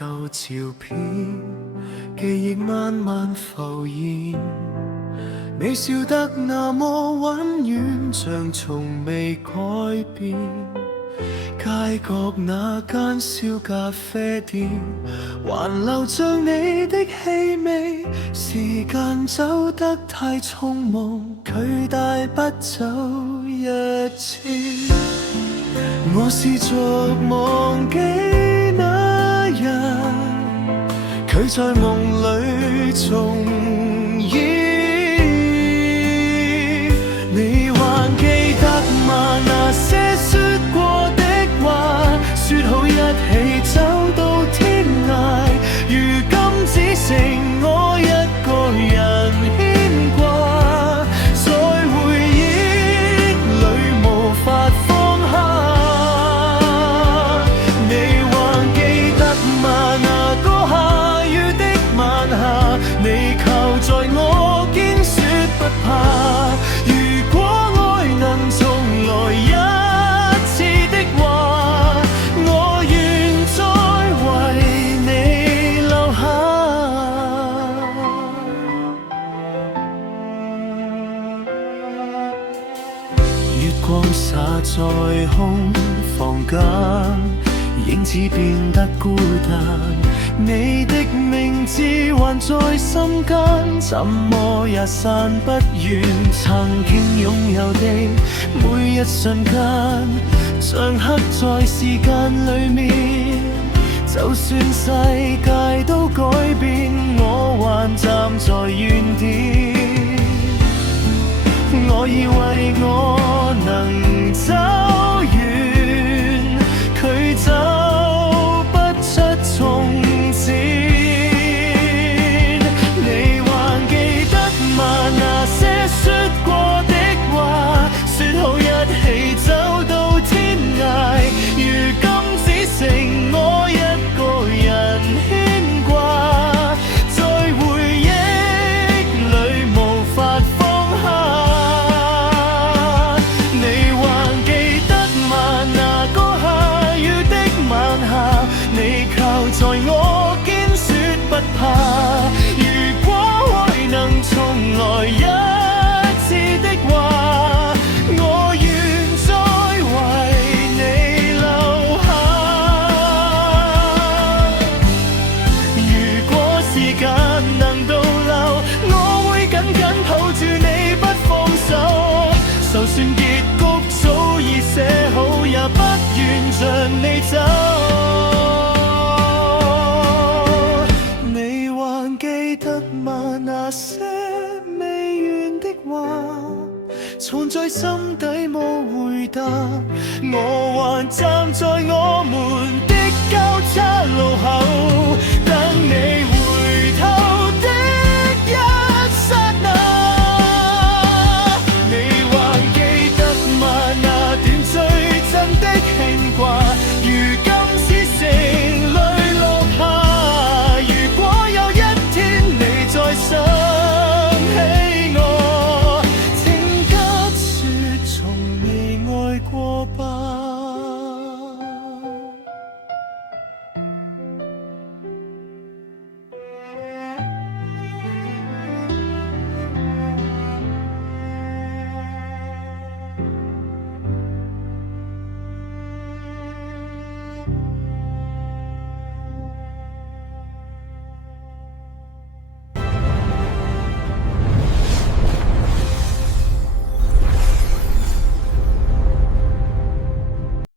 舊照片，記憶慢慢浮現。你笑得那麼溫軟，像從未改變。街角那間小咖啡店，還留着你的氣味。時間走得太匆忙，佢帶不走一次。我試着忘記那日，佢在夢裏重演。你還記得嗎？那些說過的話，說好一起走到天涯，如今只剩我一個人牽掛，在回憶裏無法放下。你還記得嗎？那個下雨的晚霞，你靠在我肩說不怕。如果愛能重來一次的話，我願再為你留下。月光灑在空房間，影子變得孤單。你的名字還在心間，怎麼也散不遠。曾經擁有的每一瞬間，像刻在時間裡面。就算世界都改變，我還站在原點。我以為我能走遠，佢走不出從前。你還記得嗎？那些說過的話，說好一起走到天涯，如今只剩我一個人牽掛，在回憶裏無法放下。你還記得嗎？那個下雨的晚霞，你靠在我肩說不怕。如果愛能重來一次的話，我願再為你留下。如果時間能倒流，我會緊緊抱住你不放手。就算結局早已寫好，也不願像你走。你還記得嗎？那些未完的話，藏在心底無回答。我還站在我們的交叉路口，等你